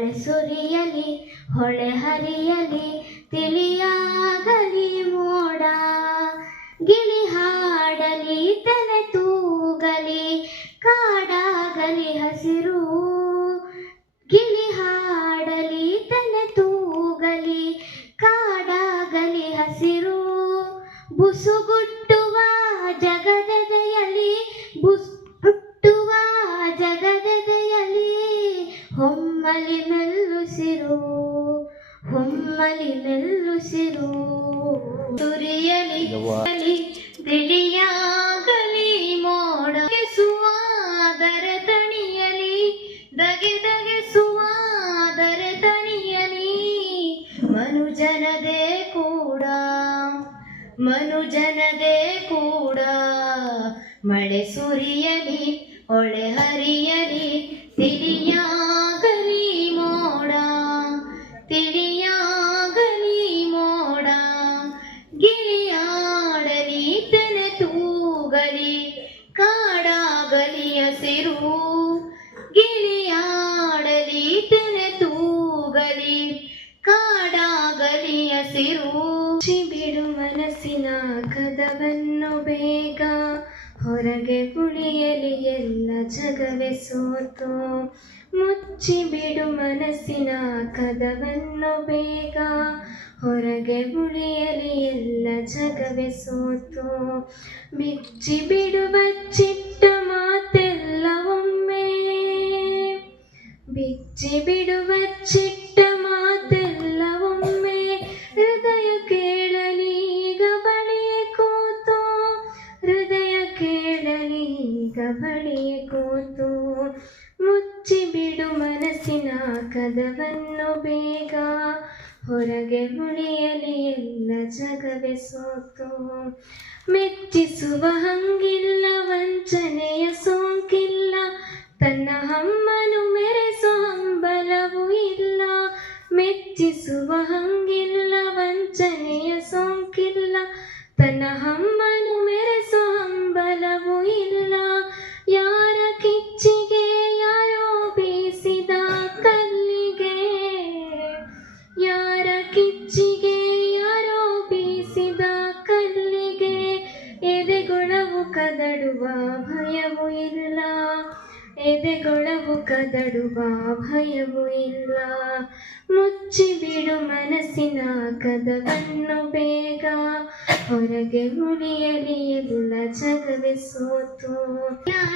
ಮಳೆ ಸುರಿಯಲಿ ಹೊಳೆ ಹರಿಯಲಿ, ತಿಳಿಯಾಗಲಿ ಮೋಡ. ಗಿಳಿ ಹಾಡಲಿ ತೆನೆ ತೂಗಲಿ, ಕಾಡಾಗಲಿ ಹಸಿರು. ಗಿಳಿ ಹಾಡಲಿ ತೆನೆ ತೂಗಲಿ, ಕಾಡಾಗಲಿ ಹಸಿರು. ಬುಸುಗುಟ್ಟುವ ಮನುಜನದೇ ಕೂಡ ಮಳೆ ಸುರಿಯಲಿ ಹೊಳೆ ಹರಿಯಲಿ. ಕುಳಿಯಲಿ ಎಲ್ಲ ಜಗವೇ ಸೋತು. ಮುಚ್ಚಿ ಬಿಡು ಮನಸ್ಸಿನ ಕದವನ್ನು ಬೇಗ. ಹೊರಗೆ ಉಳಿಯಲಿ ಎಲ್ಲ ಜಗವೇ ಸೋತು. ಬಿಚ್ಚಿ ಬಿಡುವ ಚಿಟ್ಟ ಮಾತೆಲ್ಲ ಒಮ್ಮೆ. ಬಿಚ್ಚಿ ಬಿಡು ಮೆಚ್ಚಿಸುವ ಹಂಗಿಲ್ಲ ವಂಚನೆಯ ಕದವನ್ನು ಬೇಗ ಹೊರಗೆ ಉಳಿಯಲಿ ಎಲ್ಲ ಜಗವೇ ಸೋತು.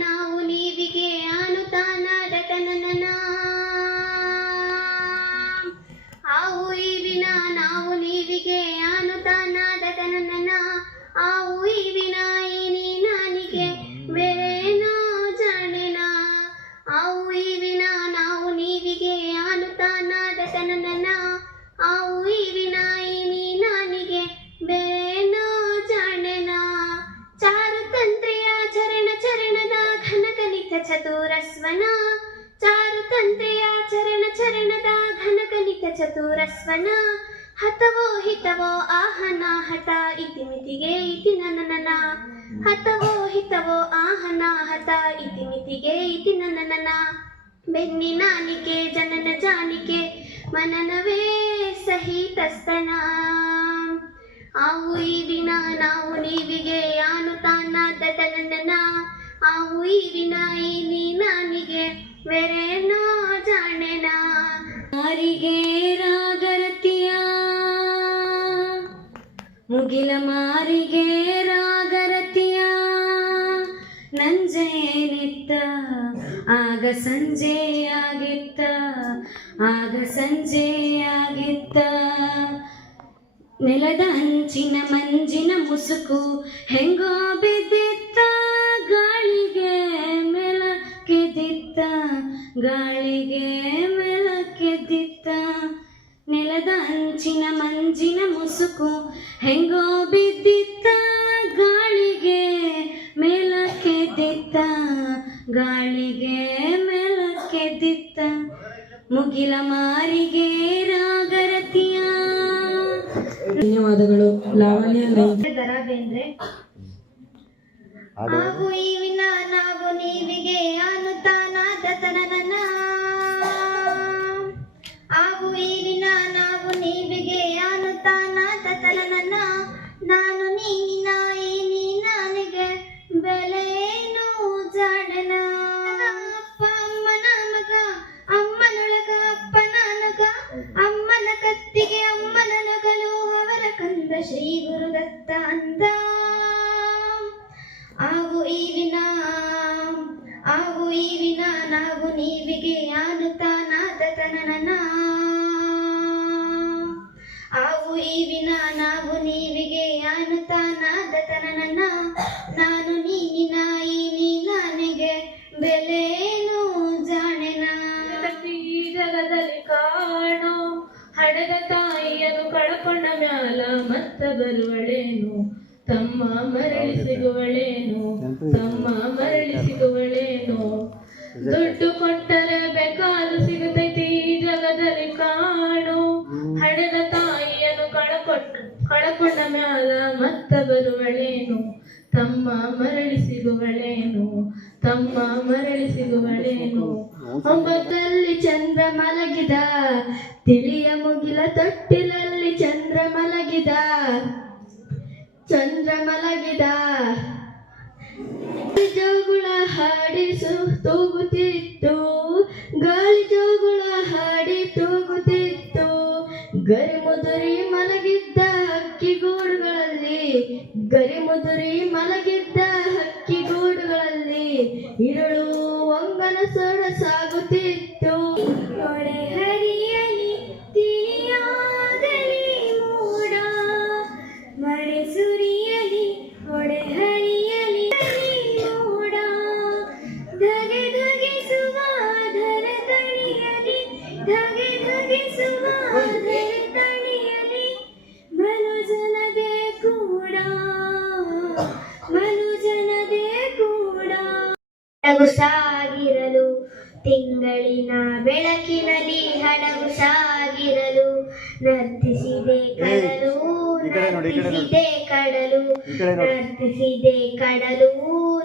ನಾವು ನೀವಿಗೆ ಅನುದಾನ ರತನನ ಆವು ನಾವು ನೀವಿಗೆ ಅನುದಾನ ರತನನ ಆವು ಈವಿನ ಇನಿ ಆಹನ ಇತಿ ಮಿತಿಗೆ ಇತಿ ನನ್ನ ಹತವೋ ಹಿತವೋ, ಆಹನ ಹತ ಇತಿಮಿತಿಗೆ ಇತಿ ನನನನಾ ಬೆನ್ನಿ ನಾನಿಕೆ ಜನನ ಜಾನಿಕೆ ಮನನವೇ ಸಹಿತಸ್ತನ ಆವು ಈ ದಿನ ನಾವು ನೀವಿಗೆ, ಯಾನು ತಾನಾದ ತನನ ಆವು ಈ ದಿನ ಈ ನೀ ನಾನಿಗೆ ಬೇರೇನೋ ಜಾಣೆನ. ಯಾರಿಗೆ ಮುಗಿಲ ಮಾರಿಗೆ ರಾಗರತಿಯ ನಂಜೇನಿತ್ತ ಆಗ ಸಂಜೆಯಾಗಿತ್ತ ಆಗ ಸಂಜೆಯಾಗಿತ್ತ ನೆಲದ ಅಂಚಿನ ಮಂಜಿನ ಮುಸುಕು ಹೆಂಗೋ ಬಿದ್ದಿತ್ತ, ಗಾಳಿಗೆ ಮೆಲಕ್ಕಿದಿತ್ತ ಗಾಳಿಗೆ ನೆಲದ ಅಂಚಿನ ಮಂಜಿನ ಮುಸುಕು ಹೆಂಗೋ ಬಿದ್ದಿತ್ತ ಗಾಳಿಗೆ ಮೇಲಕ್ಕೆದ್ದಿತ್ತ ಗಾಳಿಗೆ ಮೇಲಕ್ಕೆದ್ದಿತ್ತ. ಮುಗಿಲ ಮಾರಿಗೆ ರಾಗರತಿಯ. ಧನ್ಯವಾದಗಳು. ಲಾವಣ್ಯ ದರ ಬೇಂದ್ರೆ ಹಾಗೂ ಈವಿನ ನಾವು ನೀವಿಗೆ ಅನುತಾನಾದ ತನನನ. ನೀವಿಗೆ ಆನುತ್ತಾನಾದ ತನನನ? ಆವು ಈವಿನ ನಾವು ನೀವಿಗೆ ಆನುತ್ತಾನಾದ ತನನನ? ನಾನು ನೀನಿನ ಈ ನೀ ನನಗೆ ಬೆಲೆನು ಜಾಣೆನ? ಜಲದಲ್ಲಿ ಜಗದಲ್ಲಿ ಕಾಣೋ ಹಡೆದ ತಾಯಿಯನ್ನು ಕಳಕೊಂಡ ಮ್ಯಾಲ ಮತ್ತ ಬರುವಳೇನು? ತಮ್ಮ ಮರಳಿ ಸಿಗುವಳೇನು? ತಮ್ಮ ಮರಳಿ ಸಿಗುವಳೇನು? ದುಡ್ಡು ಕೊಟ್ಟರೆ ಬೇಕಾದ ಸಿಗುತ್ತೈತಿ ಈ ಜಗದಲ್ಲಿ ಕಾಣೋ. ಹಡೆದ ತಾಯಿಯನ್ನು ಕಳಕೊಂಡ ಕಳಕೊಂಡ ಮ್ಯಾಲ ಮತ್ತ ಬರುವಳೇನು? ತಮ್ಮ ಮರಳಿ ಸಿಗುವಳೇನು? ತಮ್ಮ ಮರಳಿ ಸಿಗುವಳೇನು? ಒಂಬತ್ತಲ್ಲಿ ಚಂದ್ರ ಮಲಗಿದ ತಿಳಿಯ ಮುಗಿಲ ತೊಟ್ಟಿಲಲ್ಲಿ ಚಂದ್ರ ಮಲಗಿದ. ಚಂದ್ರ ಮಲಗಿದ. ಜೋಗುಳ ಹಾಡಿಸು ತೂಗುತ್ತಿತ್ತು ಸಾಗಿರಲು ತಿಂಗಳಿನ ಬೆಳಕಿನಲ್ಲಿ ಹಡಗು ಸಾಗಿರಲು ನರ್ತಿಸಿದೆ ಕಡಲು ನರ್ತಿಸಿದೆ ಕಡಲು ನರ್ತಿಸಿದೆ ಕಡಲು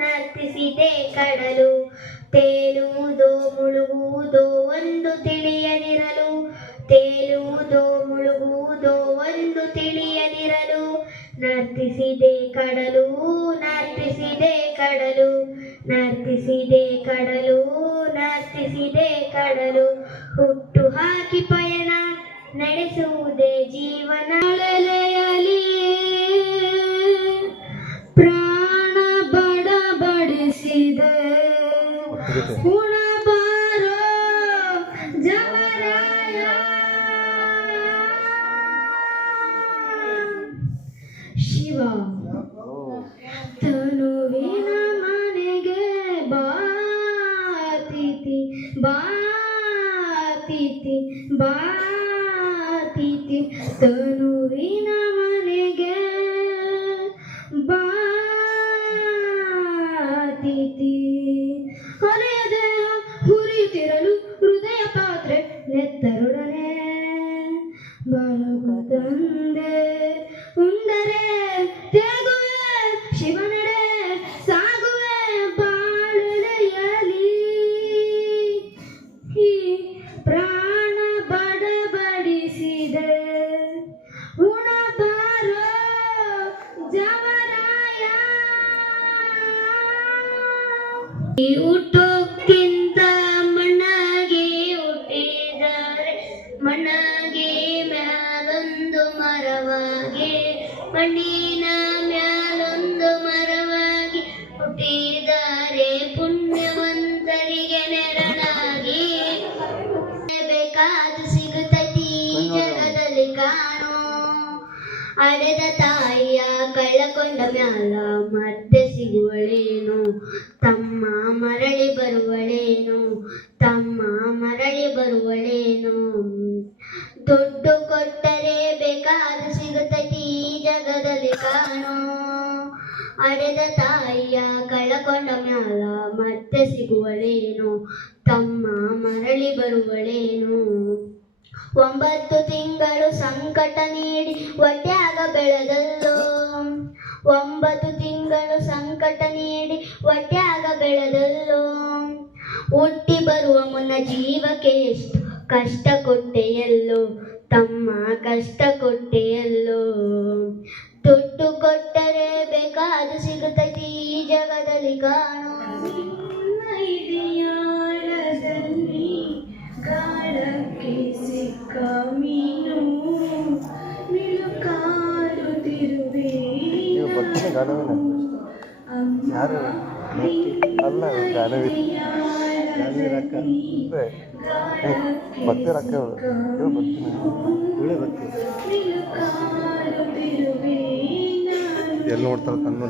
ನರ್ತಿಸಿದೆ ಕಡಲು ತೇಲುವುದೋ ಮುಳುಗುವುದೋ ಒಂದು ತಿಳಿಯದಿರಲು ತೇಲುವುದೋ ಮುಳುಗುವುದೋ ಒಂದು ತಿಳಿಯದಿರಲು ನರ್ತಿಸಿದೆ ಕಡಲು ನರ್ತಿಸಿದೆ ಕಡಲು ನರ್ತಿಸಿದೆ ಕಡಲು ನರ್ತಿಸಿದೆ ಕಡಲು. ಹುಟ್ಟು ಹಾಕಿ ಪಯಣ ನಡೆಸುವುದೇ ಜೀವನ ಪ್ರಾಣ ಬಡಬಡಿಸಿದೆ. ಬಾತಿತಿ ತನುವಿನ ಮನೆಗೆ ಬಾತಿತಿ ಕೊನೆಯ ದೇಹ ಹುರಿಯುತ್ತಿರಲು ಹೃದಯ ಪಾತ್ರೆ, ನೆತ್ತರುಡನೆ ಬಳಗು ತಂದೆ. ಉಂದರೆ ತೆಗುವೆ ಶಿವನಡೆ ಮಣ್ಣಿನ ಮ್ಯಾಲೊಂದು ಮರವಾಗಿ ಹುಟ್ಟಿದರೆ ಪುಣ್ಯವಂತರಿಗೆ ನೆರಳಾಗಿ. ಬೇಕಾದ ಸಿಗುತ್ತೈತಿ ಜಗದಲ್ಲಿ ಕಾಣೋ. ಅಡೆದ ತಾಯಿಯ ಕಳ್ಳಕೊಂಡ ಮ್ಯಾಲ ಮತ್ತೆ ಸಿಗುವಳೇನು? ತಮ್ಮ ಮರಳಿ ಬರುವಳೇನು? ತಮ್ಮ ಮರಳಿ ಬರುವಳೇನು? ದುಡ್ಡು ಕೊಟ್ಟರೆ ಬೇಕಾದ ಅಡೆದ ತಾಯಿಯ ಕಳಕೊಂಡ ಮ್ಯಾಲ ಮತ್ತೆ ಸಿಗುವಳೇನು? ತಮ್ಮ ಮರಳಿ ಬರುವಳೇನು? ಒಂಬತ್ತು ತಿಂಗಳು ಸಂಕಟ ನೀಡಿ ಹೊಟ್ಯಾಗ ಬೆಳೆದಲ್ಲೋ ಒಂಬತ್ತು ತಿಂಗಳು ಸಂಕಟ ನೀಡಿ ಹೊಟ್ಯಾಗ ಬೆಳೆದಲ್ಲೋ ಹುಟ್ಟಿ ಬರುವ ಮುನ್ನ ಜೀವಕ್ಕೆ ಎಷ್ಟು ಕಷ್ಟ ಕೊಟ್ಟೆಯಲ್ಲೋ ತಮ್ಮ ಕಷ್ಟ ಕೊಟ್ಟೆಯಲ್ಲೋ ಯಾರು ಅಲ್ಲ ಗಾನವಿ ಅಕ್ಕ ಅಂದರೆ ಮತ್ತೆ ಅಕ್ಕ ಅವಳು. ಇವಳು ಬರ್ತೀನಿ ಇವಳೇ ನಾನು ಎಲ್ಲಿ ನೋಡ್ತಾಳೆ ಕಣ್ಣು